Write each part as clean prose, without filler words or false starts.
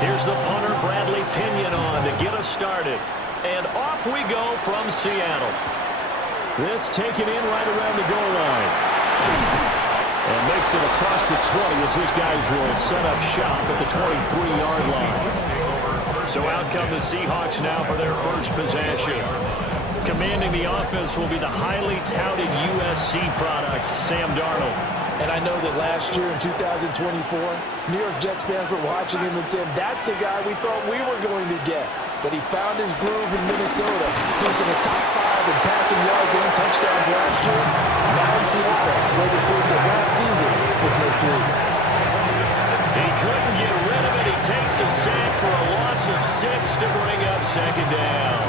Here's the punter, Bradley Pinion, on to get us started. And off we go from Seattle. This taken in right around the goal line. And makes it across the 20 as his guys will set up shop at the 23-yard line. So out come the Seahawks now for their first possession. Commanding the offense will be the highly touted USC product, Sam Darnold. And I know that last year in 2024, New York Jets fans were watching him and saying, that's the guy we thought we were going to get. But he found his groove in Minnesota, finishing a top 5 in passing yards and touchdowns last year. Now in Seattle, where the proof that last season was no fluke. He couldn't get rid of it. He takes a sack for a loss of 6 to bring up second down.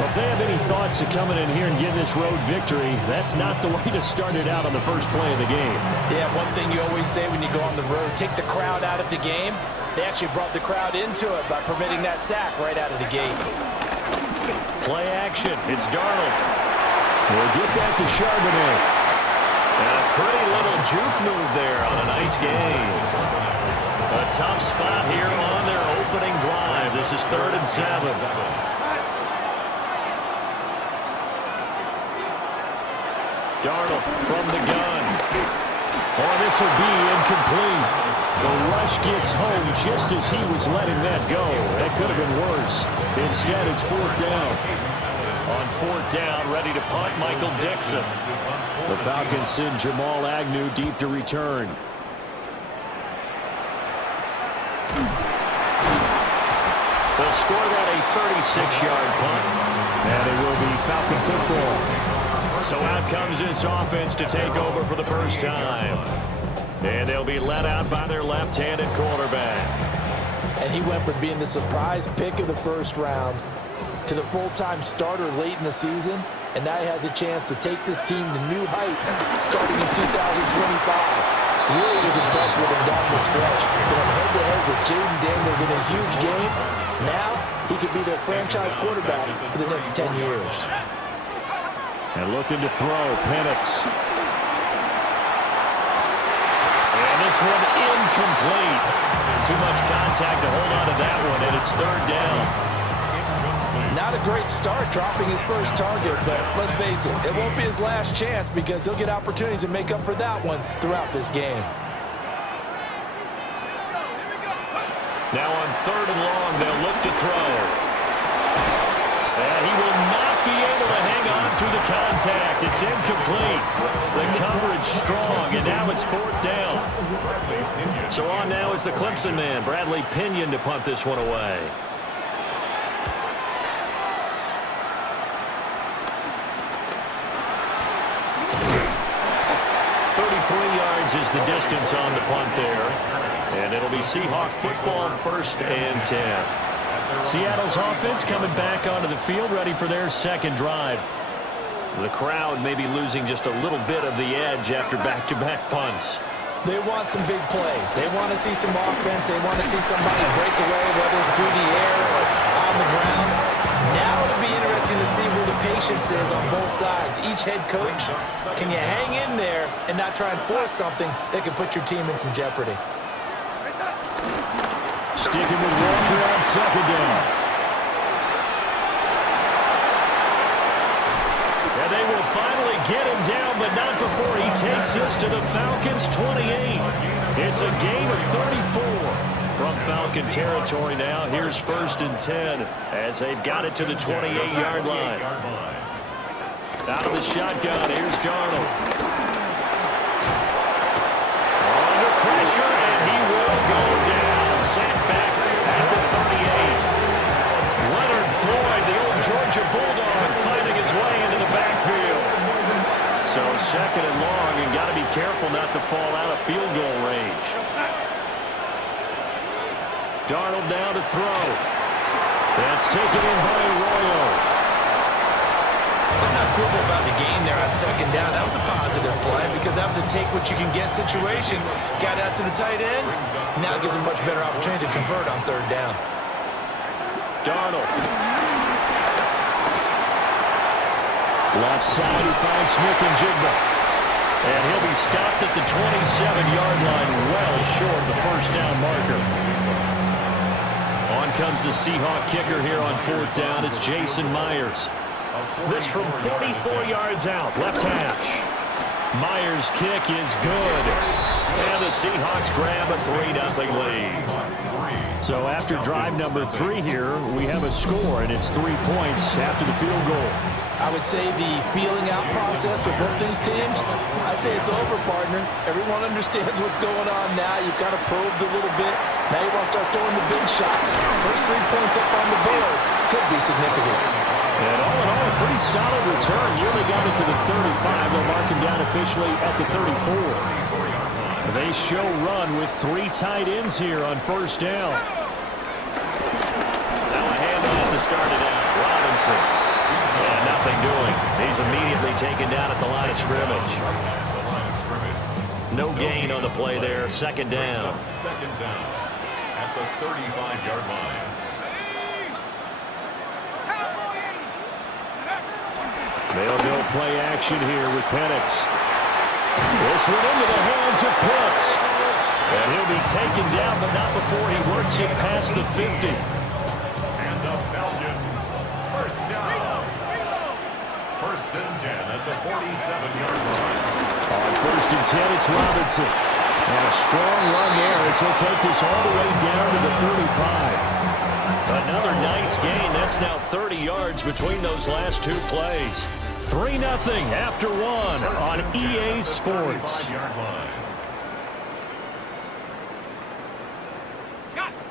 Well, if they have any thoughts of coming in here and getting this road victory, that's not the way to start it out on the first play of the game. Yeah, one thing you always say when you go on the road, take the crowd out of the game. They actually brought the crowd into it by permitting that sack right out of the gate. Play action. It's Darnold. We'll get that to Charbonnet. And a pretty little juke move there on a nice game. A tough spot here on their opening drive. This is 3rd and 7. Darnold from the gun. Oh, this will be incomplete. The rush gets home just as he was letting that go. That could have been worse. Instead, it's 4th down. On 4th down, ready to punt, Michael Dixon. The Falcons send Jamal Agnew deep to return. They'll score that a 36-yard punt. And it will be Falcon football. So out comes this offense to take over for the first time. And they'll be led out by their left-handed quarterback. And he went from being the surprise pick of the first round to the full-time starter late in the season. And now he has a chance to take this team to new heights starting in 2025. Really was impressed with him down the stretch. Going head-to-head with Jaden Daniels in a huge game. Now he could be their franchise quarterback for the next 10 years. And looking to throw, Penix. And this one incomplete. Too much contact to hold on to that one, and it's 3rd down. Not a great start dropping his first target, but let's face it, it won't be his last chance because he'll get opportunities to make up for that one throughout this game. Now on 3rd and long, they'll look to throw. And he will not be able to hang on to the contact. It's incomplete. The coverage strong, and now it's 4th down. So on now is the Clemson man, Bradley Pinion, to punt this one away. Is the distance on the punt there. And it'll be Seahawk football, 1st and 10. Seattle's offense coming back onto the field, ready for their second drive. The crowd may be losing just a little bit of the edge after back-to-back punts. They want some big plays. They want to see some offense. They want to see somebody break away, whether it's through the air or on the ground. Now it'll be interesting to see where the patience is on both sides. Each head coach, can you hang in there and not try and force something that could put your team in some jeopardy? Sticking with Walker on 2nd down. And they will finally get him down, but not before he takes us to the Falcons' 28. It's a gain of 34. From Falcon territory now, here's 1st and 10 as they've got it to the 28-yard line. Out of the shotgun, here's Darnold. Under pressure, and he will go down. Sacked back at the 38. Leonard Floyd, the old Georgia Bulldog, finding his way into the backfield. So 2nd and long, and got to be careful not to fall out of field goal range. Darnold down to throw. That's taken in by Arroyo. Let's not quibble about the game there on 2nd down. That was a positive play because that was a take-what-you-can-get situation. Got out to the tight end. Now it gives him a much better opportunity to convert on 3rd down. Darnold. Left side, he finds Smith and Jigba. And he'll be stopped at the 27-yard line, well short the first down marker. On comes the Seahawk kicker here on fourth down. It's Jason Myers. This from 44 yards out, left hash. Myers' kick is good. And the Seahawks grab a 3-0 lead. So after drive number 3 here, we have a score, and it's 3 points after the field goal. I would say the feeling out process for both these teams, I'd say it's over, partner. Everyone understands what's going on now. You kind of probed a little bit. Now you want to start throwing the big shots. First 3 points up on the board could be significant. And all in all, a pretty solid return. Nearly got it to the 35. They'll mark him down officially at the 34. They show run with 3 tight ends here on first down. Now a handoff to start it out. Robinson. Yeah, nothing doing. He's immediately taken down at the line of scrimmage. No gain on the play there. Second down. Second down at the 35-yard line. They'll go play action here with Penix. This one into the hands of Pitts. And he'll be taken down, but not before he works it past the 50. And the Falcons, first down. First and 10 at the 47-yard line. On first and 10, it's Robinson. And a strong run there as he'll take this all the way down to the 35. Another nice gain. That's now 30 yards between those last 2 plays. 3-0 after 1 on EA Sports.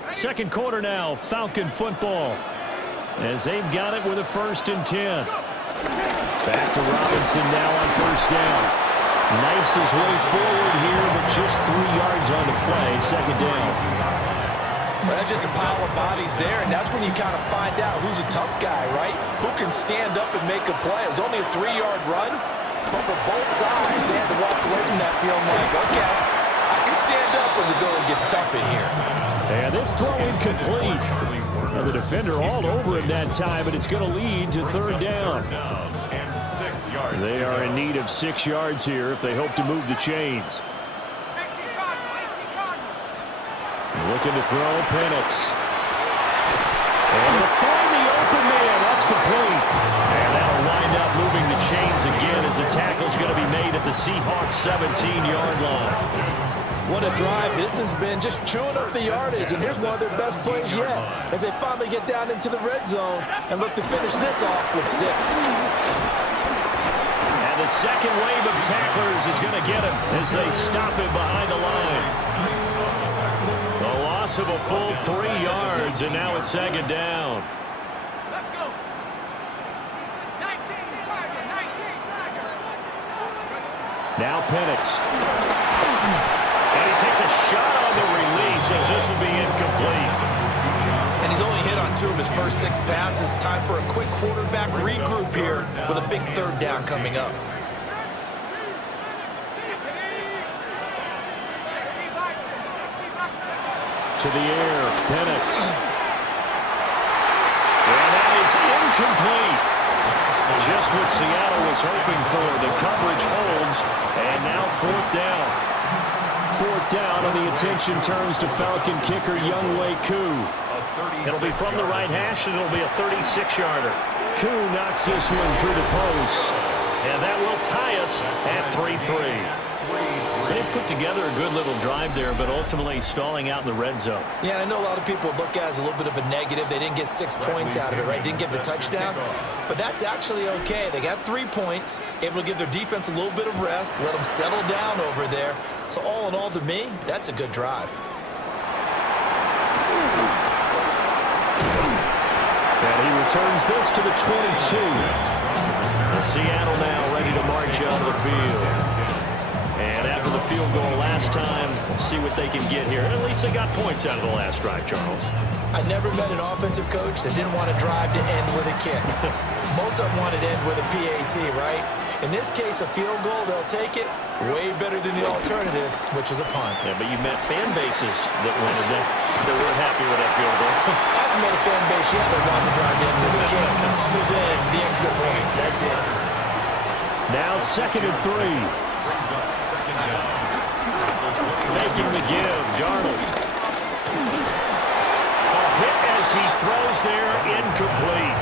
Second quarter now, Falcon football. As they've got it with a first and 10. Back to Robinson now on first down. Knifes his way forward here, but just 3 yards on the play. Second down. Well, that's just a pile of bodies there, and that's when you kind of find out who's a tough guy, right? Who can stand up and make a play. It's only a 3-yard run, but for both sides, they had to walk away from that feeling like, okay, I can stand up when the going gets tough in here. And this throw incomplete. Now the defender all over him that time, but it's going to lead to third down. They are in need of 6 yards here if they hope to move the chains. Looking to throw, Penix. And to find the open man, that's complete. And that'll wind up moving the chains again as the tackle's going to be made at the Seahawks 17-yard line. What a drive this has been, just chewing up the yardage. And here's one of their best plays yet as they finally get down into the red zone and look to finish this off with 6. And the second wave of tacklers is going to get him as they stop him behind the line. The loss of a full 3 yards, and now it's second down. Let's go. 19 Tiger, 19 Tiger. Now Penix. And he takes a shot on the release as this will be incomplete. And he's only hit on 2 of his first 6 passes. Time for a quick quarterback regroup here with a big third down coming up. To the air, Penix. And that is incomplete. Just what Seattle was hoping for. The coverage holds, and now fourth down. Fourth down, and the attention turns to Falcon kicker Younghoe Koo. It'll be from the right hash, and it'll be a 36-yarder. Koo knocks this one through the post. And that will tie us at 3-3. So they put together a good little drive there, but ultimately stalling out in the red zone. Yeah, I know a lot of people look at it as a little bit of a negative. They didn't get 6 points out of it, right? Didn't get the touchdown. But that's actually okay. They got 3 points, able to give their defense a little bit of rest, let them settle down over there. So all in all, to me, that's a good drive. And he returns this to the 22. And Seattle now ready to march out of the field. And after the field goal last time, we'll see what they can get here. At least they got points out of the last drive, Charles. I never met an offensive coach that didn't want to drive to end with a kick. Most of them wanted to end with a PAT, right? In this case, a field goal, they'll take it. Way better than the alternative, which is a punt. Yeah, but you met fan bases that wanted that. They weren't happy with that field goal. I haven't met a fan base yet that wants to drive to end with a kick, other than the extra point. That's it. Now 2nd and 3. brings up second down. Faking the give, Darnold. A hit as he throws there, incomplete.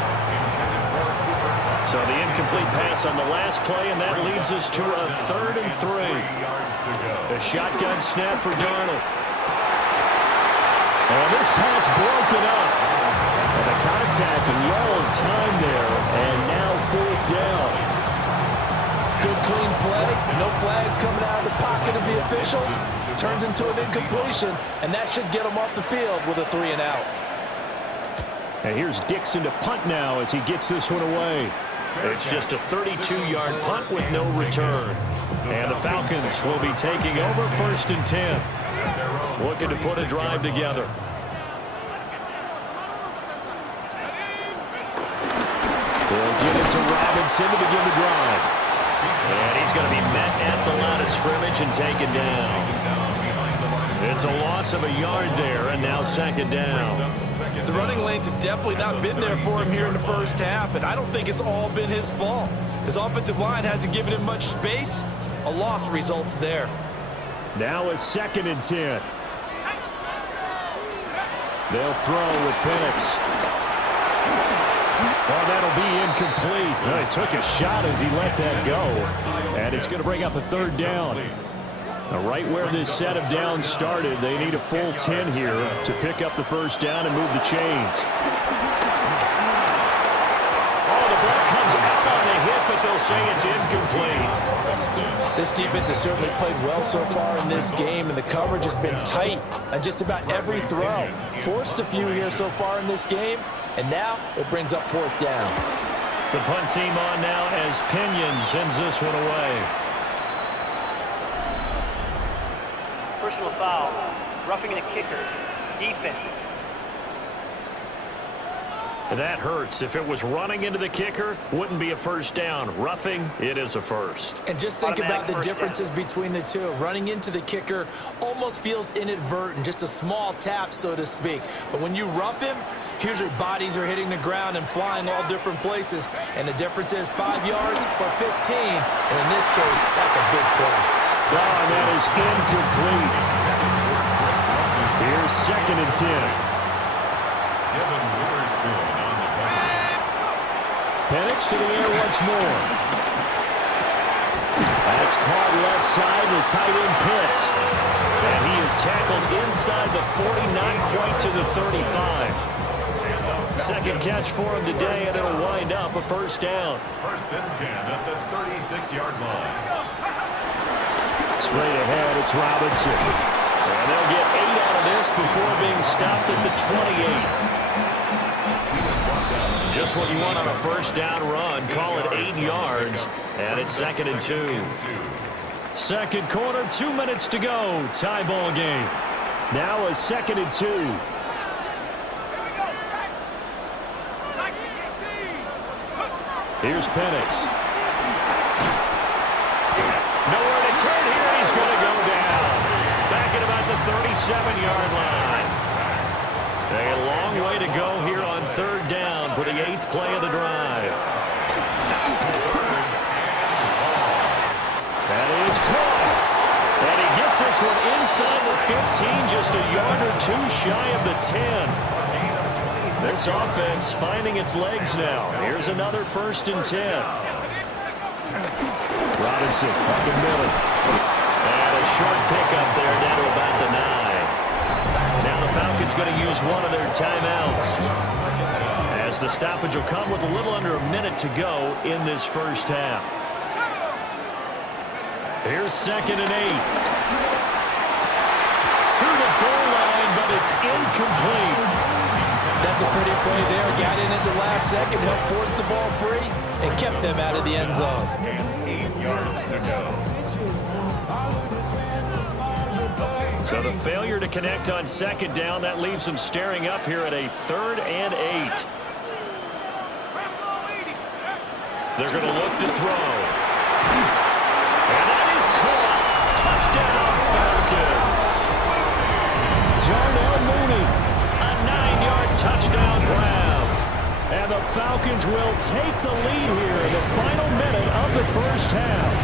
So the incomplete pass on the last play, and that leads us to a 3rd and 3. A shotgun snap for Darnold. And this pass broken up. And the contact well of time there, and now 4th down. Good clean play. No flags coming out of the pocket of the officials. Turns into an incompletion, and that should get him off the field with a 3 and out. And here's Dixon to punt now as he gets this one away. It's just a 32-yard punt with no return. And the Falcons will be taking over 1st and 10. Looking to put a drive together. They'll give it to Robinson to begin the drive. And he's going to be met at the line of scrimmage and taken down. It's a loss of a yard there, and now 2nd down. The running lanes have definitely not been there for him here in the first half, and I don't think it's all been his fault. His offensive line hasn't given him much space. A loss results there. Now a 2nd and 10. They'll throw with Penix. Oh, that'll be incomplete. Well, he took a shot as he let that go. And it's going to bring up a 3rd down. Now, right where this set of downs started, they need a full 10 here to pick up the 1st down and move the chains. Oh, the ball comes out on the hit, but they'll say it's incomplete. This defense has certainly played well so far in this game, and the coverage has been tight on just about every throw. Forced a few here so far in this game, and now it brings up 4th down. The punt team on now as Pinion sends this one away. Personal foul, roughing the kicker, defense. That hurts. If it was running into the kicker, wouldn't be a 1st down. Roughing, it is a 1st. And just think about the differences between the two. Running into the kicker almost feels inadvertent, just a small tap, so to speak. But when you rough him, usually bodies are hitting the ground and flying all different places. And the difference is 5 yards or 15. And in this case, that's a big play. Oh, and that is incomplete. Here's 2nd and 10. Penix to the air once more. That's caught left side to tight end Pitts. And he is tackled inside the 40, not quite to the 35. 2nd catch for him today, and it'll wind up a 1st down. 1st and 10 at the 36-yard line. Straight ahead, it's Robinson. And they'll get 8 out of this before being stopped at the 28. Just what you want on a 1st down run. Call it 8 yards, and it's 2nd and 2. 2nd quarter, 2 minutes to go. Tie ball game. Now a 2nd and 2. Here's Penix. Nowhere to turn here. He's going to go down. Back at about the 37-yard line. A long way to go here on 3rd down for the 8th play of the drive. That is caught. And he gets this one inside the 15, just a yard or 2 shy of the 10. This offense finding its legs now. Here's another 1st and 10. Robinson up the middle. And a short pickup there down to about the 9. Now the Falcons going to use one of their timeouts, as the stoppage will come with a little under a minute to go in this 1st half. Here's 2nd and 8. To the goal line, but it's incomplete. That's a pretty play there. Got in at the last second, helped force the ball free, and kept them out of the end zone. 8 yards to go. So the failure to connect on 2nd down, that leaves them staring up here at a 3rd and 8. They're going to look to throw. And that is caught. Touchdown, Falcons. Jarnell Mooney, a 9-yard touchdown grab. And the Falcons will take the lead here in the final minute of the 1st half.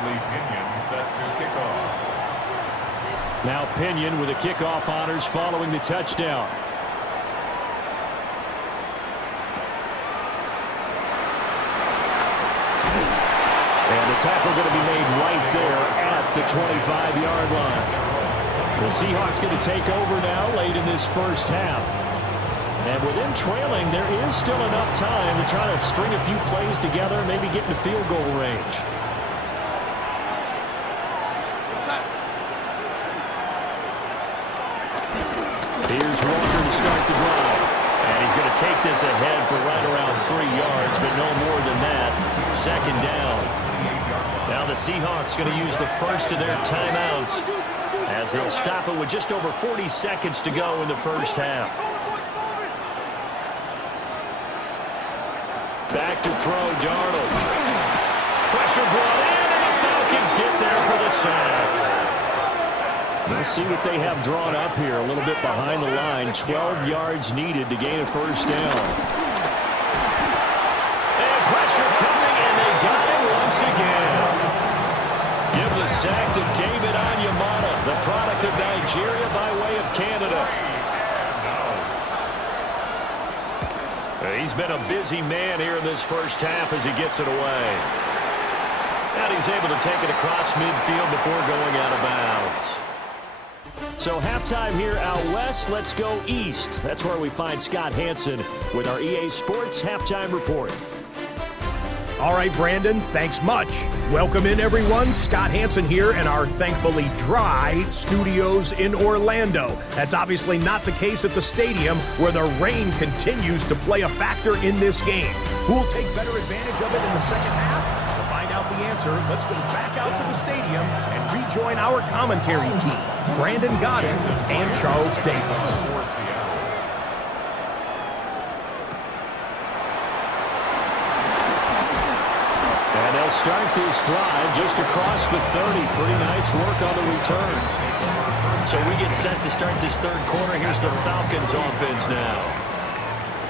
Bradley Pinion set to kick off. Now Pinion with the kickoff honors following the touchdown. And the tackle going to be made right there at the 25-yard line. The Seahawks going to take over now late in this first half. And with them trailing, there is still enough time to try to string a few plays together and maybe get into field goal range. Here's Walker to start the drive. And he's going to take this ahead for right around 3 yards, but no more than that. Second down. Now the Seahawks going to use the first of their timeouts as they'll stop it with just over 40 seconds to go in the first half. Back to throw, Darnold. Pressure brought in, and the Falcons get there for the sack. Let's see what they have drawn up here. A little bit behind the line. 12 yards needed to gain a first down. And pressure coming, and they got it once again. Give the sack to David Onyemata, the product of Nigeria by way of Canada. He's been a busy man here in this first half as he gets it away. And he's able to take it across midfield before going out of bounds. So halftime here out west, let's go east. That's where we find Scott Hansen with our EA Sports Halftime Report. All right, Brandon, thanks much. Welcome in, everyone. Scott Hansen here in our thankfully dry studios in Orlando. That's obviously not the case at the stadium, where the rain continues to play a factor in this game. Who will take better advantage of it in the second half? To find out the answer, let's go back out to the stadium and rejoin our commentary team, Brandon Godden and Charles Davis. And they'll start this drive just across the 30. Pretty nice work on the return. So we get set to start this third quarter. Here's the Falcons offense now.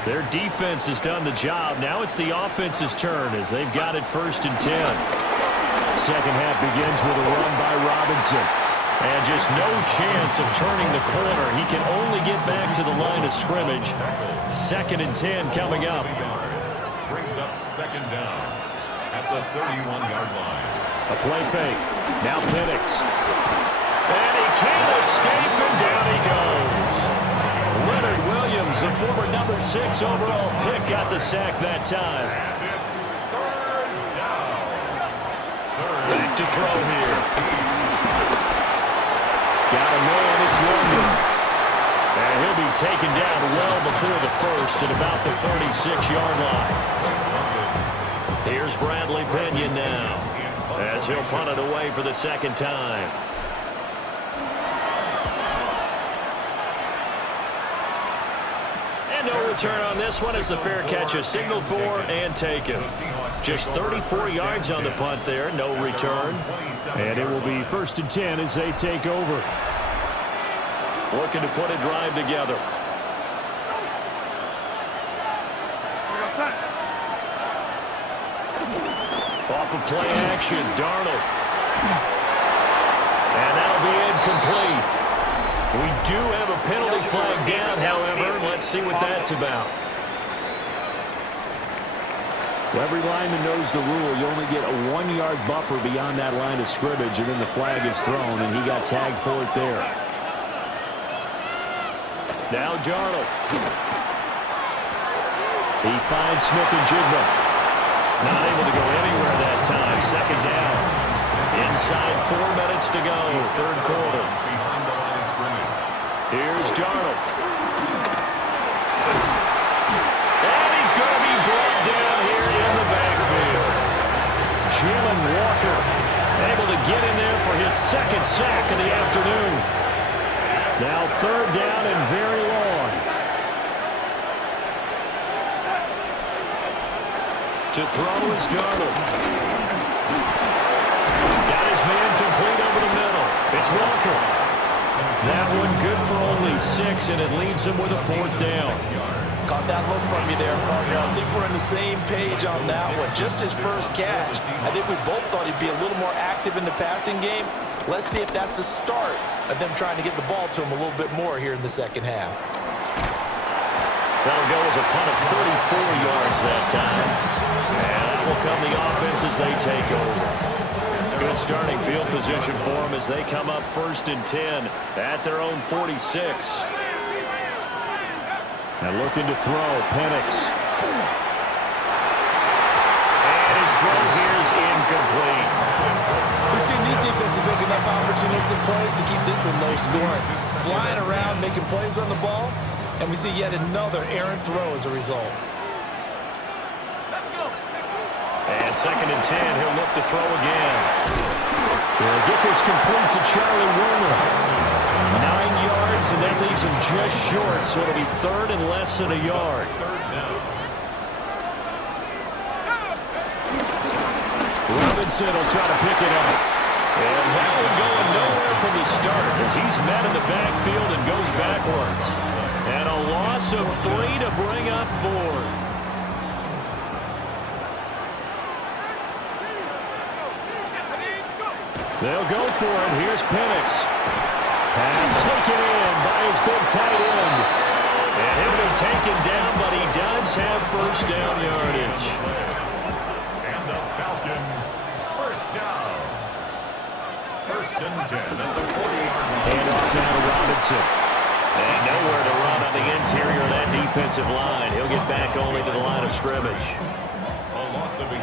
Their defense has done the job. Now it's the offense's turn as they've got it 1st and 10. Second half begins with a run by Robinson. And just no chance of turning the corner. He can only get back to the line of scrimmage. 2nd and 10 coming up. Brings up second down at the 31-yard line. A play fake. Now Penix. And he can't escape, and down he goes. Leonard Williams, the former number 6 overall pick, got the sack that time. And it's third down. Back to throw here. Got a man, it's London. And he'll be taken down well before the first at about the 36-yard line. Here's Bradley Pinion now as he'll punt it away for the second time. And no return on this one as the fair catch is signaled for and taken. Just 34 yards on the punt there, no return. And it will be 1st and 10 as they take over. Looking to put a drive together. Off of play action, Darnold. And that'll be incomplete. We do have a penalty flag down, however. Let's see what that's about. Well, every lineman knows the rule. You only get a 1-yard buffer beyond that line of scrimmage, and then the flag is thrown, and he got tagged for it there. Now Darnold. He finds Smith and Jigba. Not able to go anywhere that time. Second down. Inside 4 minutes to go. Third quarter. Here's Darnold. And he's going to be brought down here in the backfield. Jalen Walker able to get in there for his 2nd sack of the afternoon. Now 3rd down and very long. To throw is Darnold. Got his man complete over the middle. It's Walker. That one good for only 6, and it leaves him with a 4th down. Caught that look from you there, partner. I think we're on the same page on that one. Just his first catch. I think we both thought he'd be a little more active in the passing game. Let's see if that's the start of them trying to get the ball to him a little bit more here in the second half. That'll go as a punt of 34 yards that time. And that will come the offense as they take over. Good starting field position for them as they come up 1st and 10 at their own 46. And looking to throw, Penix. And his throw here is incomplete. We've seen these defenses make enough opportunistic plays to keep this one low scoring. Flying around, making plays on the ball, and we see yet another errant throw as a result. And 2nd and 10, he'll look to throw again. He'll get this complete to Charlie Warner. 9 yards, and that leaves him just short, so it'll be 3rd and less than a yard. Robinson will try to pick it up. And that one going nowhere from the start as he's met in the backfield and goes backwards. And a loss of 3 to bring up 4. They'll go for it. Here's Penix. Pass taken in by his big tight end. And he'll be taken down, but he does have 1st down yardage. And the Falcons, 1st down. 1st and 10 at the 40-yard line. Hand off now to Robinson. And nowhere to run on the interior of that defensive line. He'll get back only to the line of scrimmage.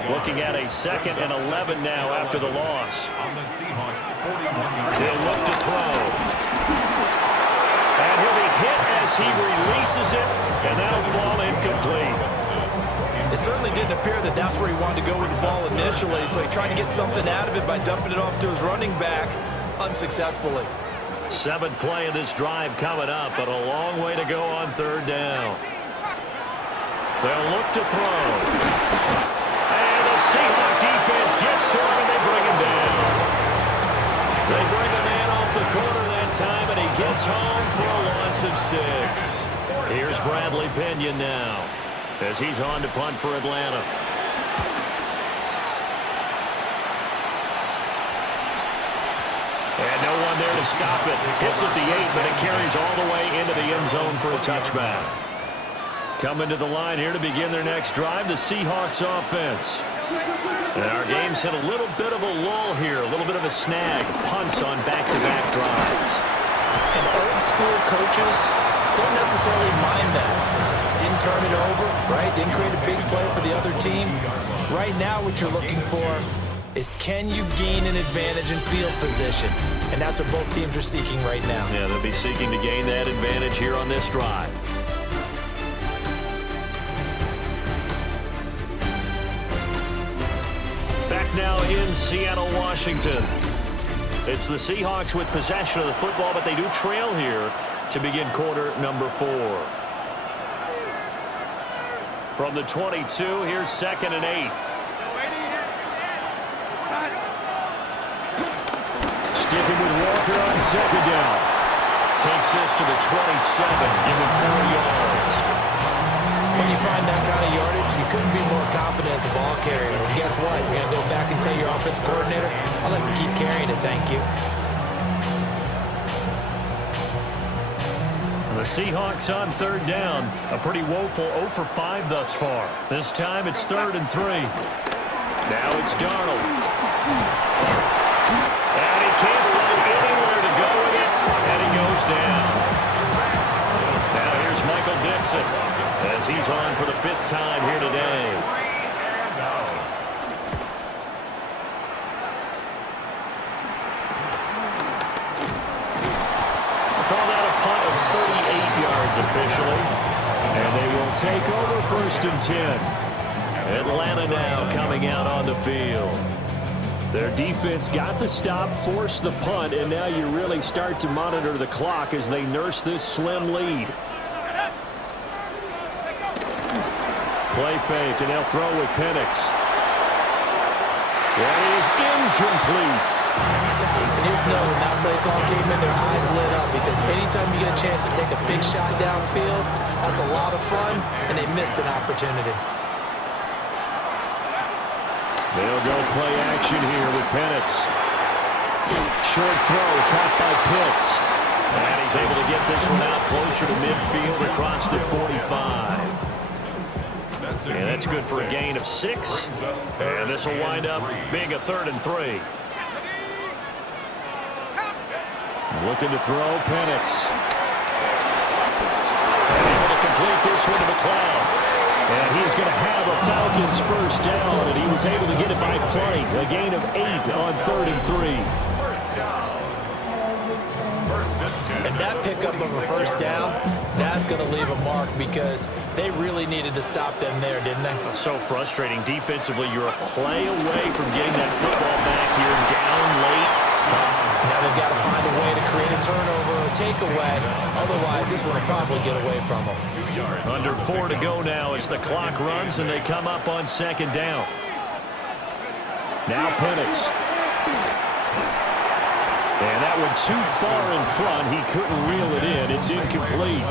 Looking at a 2nd and 11 now after the loss. On the Seahawks, 41-yard. He'll look to throw. And he'll be hit as he releases it, and that'll fall incomplete. It certainly didn't appear that that's where he wanted to go with the ball initially, so he tried to get something out of it by dumping it off to his running back unsuccessfully. 7th play of this drive coming up, but a long way to go on 3rd down. They'll look to throw. Seahawk defense gets to him and they bring him down. They bring the man off the corner that time and he gets home for a loss of 6. Here's Bradley Pinion now as he's on to punt for Atlanta. And no one there to stop it. Hits at the 8, but it carries all the way into the end zone for a touchback. Coming to the line here to begin their next drive, the Seahawks offense. And our game's hit a little bit of a lull here, a little bit of a snag. Punts on back-to-back drives. And old-school coaches don't necessarily mind that. Didn't turn it over, right? Didn't create a big play for the other team. Right now what you're looking for is can you gain an advantage in field position? And that's what both teams are seeking right now. Yeah, they'll be seeking to gain that advantage here on this drive. Now in Seattle, Washington. It's the Seahawks with possession of the football, but they do trail here to begin quarter number 4. From the 22, here's 2nd and 8. Sticking with Walker on 2nd down. Takes this to the 27, giving 4 yards. When you find that kind of yardage, you couldn't be more confident as a ball carrier. And guess what? You're going to go back and tell your offensive coordinator, I'd like to keep carrying it, thank you. The Seahawks on 3rd down. A pretty woeful 0 for 5 thus far. This time it's 3rd and 3. Now it's Darnold. And he can't find anywhere to go with it. And he goes down. Now here's Michael Dixon as he's on for the 5th time here today. Call that a punt of 38 yards officially. And they will take over 1st and 10. Atlanta now coming out on the field. Their defense got the stop, forced the punt, and now you really start to monitor the clock as they nurse this slim lead. Play fake, and they'll throw with Penix. That is incomplete. And you just know when that play call came in, their eyes lit up because anytime you get a chance to take a big shot downfield, that's a lot of fun, and they missed an opportunity. They'll go play action here with Penix. Short throw caught by Pitts. And he's able to get this one out closer to midfield across the 45. And that's good for a gain of 6. And this will wind up being a 3rd and 3. Looking to throw, Penix. And able to complete this one to McLeod. And he's going to have a Falcons first down, and he was able to get it by plenty. A gain of 8 on 3rd and 3. First down. First and 10. And that pickup of a first down, that's going to leave a mark because they really needed to stop them there, didn't they? So frustrating. Defensively, you're a play away from getting that football back here down late. Tough. Now they've got to find a way to create a turnover or a takeaway. Otherwise, this one will probably get away from them. Under 4 to go now as the clock runs and they come up on 2nd down. Now Penix. And that one too far in front. He couldn't reel it in. It's incomplete.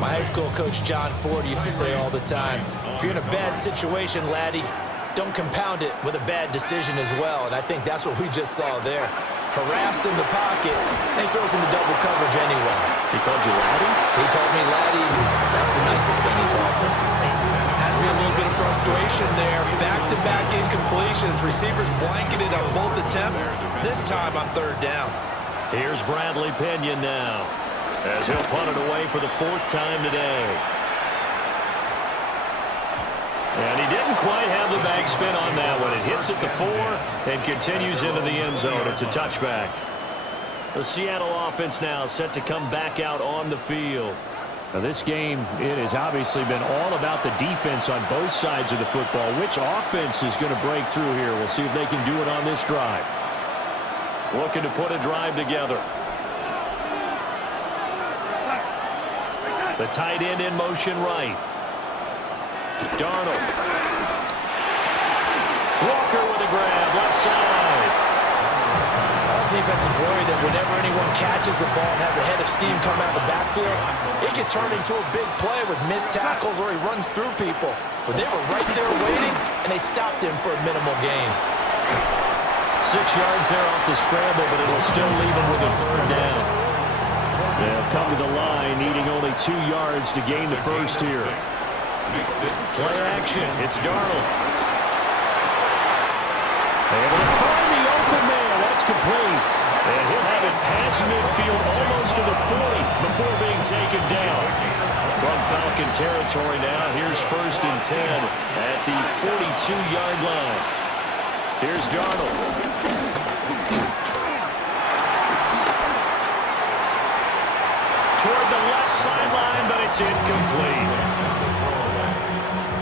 My high school coach John Ford used to say all the time, if you're in a bad situation, laddie, don't compound it with a bad decision as well. And I think that's what we just saw there. Harassed in the pocket, and he throws into double coverage anyway. He called you laddie? He called me laddie. That's the nicest thing he called me. Has me a little bit of frustration there. Back-to-back incompletions. Receivers blanketed on both attempts. This time on 3rd down. Here's Bradley Pinion now as he'll punt it away for the 4th time today. And he didn't quite have the backspin on that one. It hits at the 4 and continues into the end zone. It's a touchback. The Seattle offense now set to come back out on the field. Now this game, it has obviously been all about the defense on both sides of the football. Which offense is going to break through here? We'll see if they can do it on this drive. Looking to put a drive together. The tight end in motion right. Darnold. Walker with a grab, left side. Defense is worried that whenever anyone catches the ball and has a head of steam come out of the backfield, it can turn into a big play with missed tackles or he runs through people. But they were right there waiting, and they stopped him for a minimal gain. 6 yards there off the scramble, but it'll still leave him with a 3rd down. They'll come to the line, needing only 2 yards to gain the first here. Play action. It's Darnold. Able to find the open man. That's complete. And he'll have it past midfield almost to the 40 before being taken down. From Falcon territory now, here's 1st and 10 at the 42-yard line. Here's Darnold. Toward the left sideline, but it's incomplete.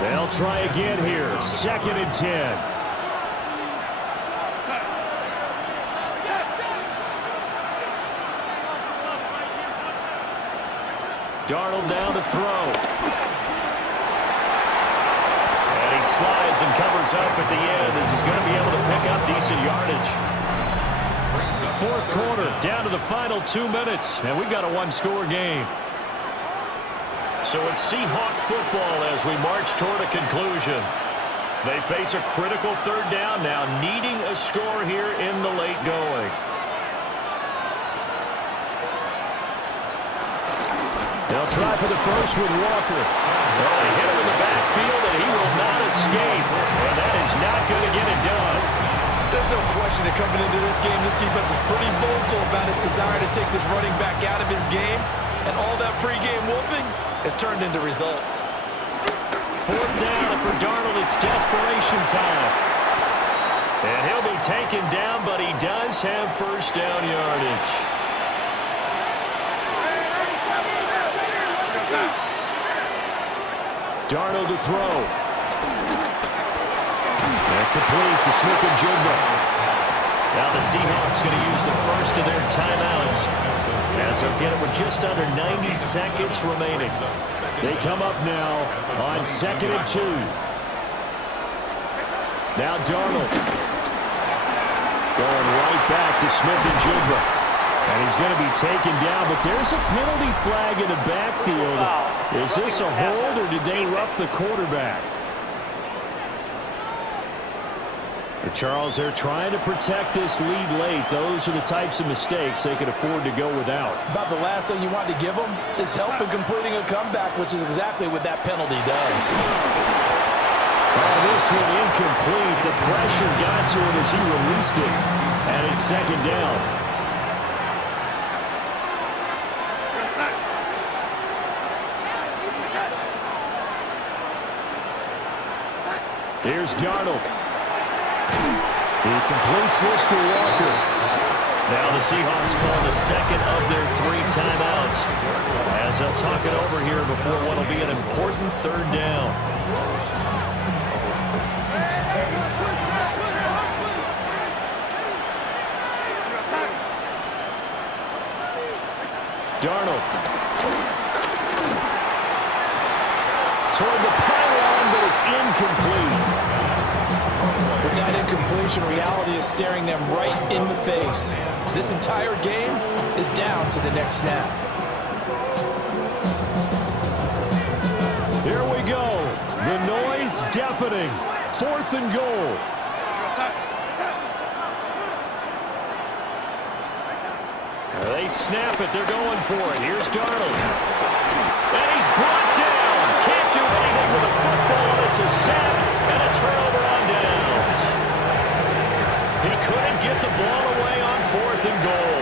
They'll try again here. 2nd and 10. Darnold down to throw. And he slides and covers up at the end as he's going to be able to pick up decent yardage. 4th quarter, down to the final 2 minutes, and we've got a 1-score game. So it's Seahawk football as we march toward a conclusion. They face a critical 3rd down now, needing a score here in the late going. They'll try for the first with Walker. Well, they hit him in the backfield, and he will not escape. And that is not going to get it done. There's no question that coming into this game, this defense is pretty vocal about its desire to take this running back out of his game. And all that pregame whooping has turned into results. 4th down, and for Darnold, it's desperation time. And he'll be taken down, but he does have 1st down yardage. Darnold to throw. And complete to Smith-Njigba. Now the Seahawks going to use the first of their timeouts as they'll get it with just under 90 seconds remaining. They come up now on 2nd and 2. Now Darnold. Going right back to Smith and Jigba. And he's going to be taken down, but there's a penalty flag in the backfield. Is this a hold, or did they rough the quarterback? But Charles, they're trying to protect this lead late. Those are the types of mistakes they could afford to go without. About the last thing you want to give them is help in completing a comeback, which is exactly what that penalty does. This one incomplete. The pressure got to him as he released it. And it's second down. Here's Darnold. He completes this to Walker. Now the Seahawks call the second of their 3 timeouts as they'll talk it over here before what will be an important third down. Darnold. Toward the pylon, but it's incomplete. With that incompletion, reality is staring them right in the face. This entire game is down to the next snap. Here we go. The noise deafening. 4th and goal. They snap it. They're going for it. Here's Darnold. And he's brought down. Can't do anything with a football. It's a sack and a turnover on downs. He couldn't get the ball away on 4th and goal.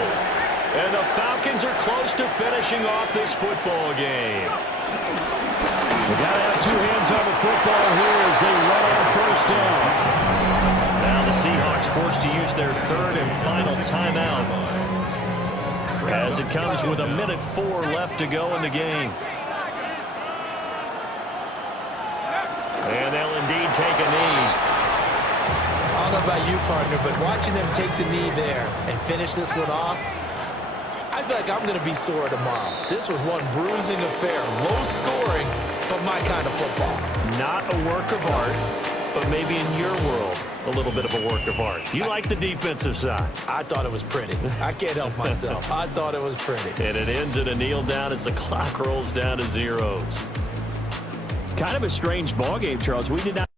And the Falcons are close to finishing off this football game. They got to have 2 hands on the football here as they run on 1st down. Now the Seahawks forced to use their 3rd and final timeout, as it comes with 1:04 left to go in the game. And they'll indeed take a knee. I don't know about you, partner, but watching them take the knee there and finish this one off, I feel like I'm going to be sore tomorrow. This was one bruising affair. Low scoring, but my kind of football. Not a work of art, but maybe in your world, a little bit of a work of art. You like the defensive side. I thought it was pretty. I can't help myself. I thought it was pretty. And it ends in a kneel down as the clock rolls down to zeros. Kind of a strange ball game, Charles. We did not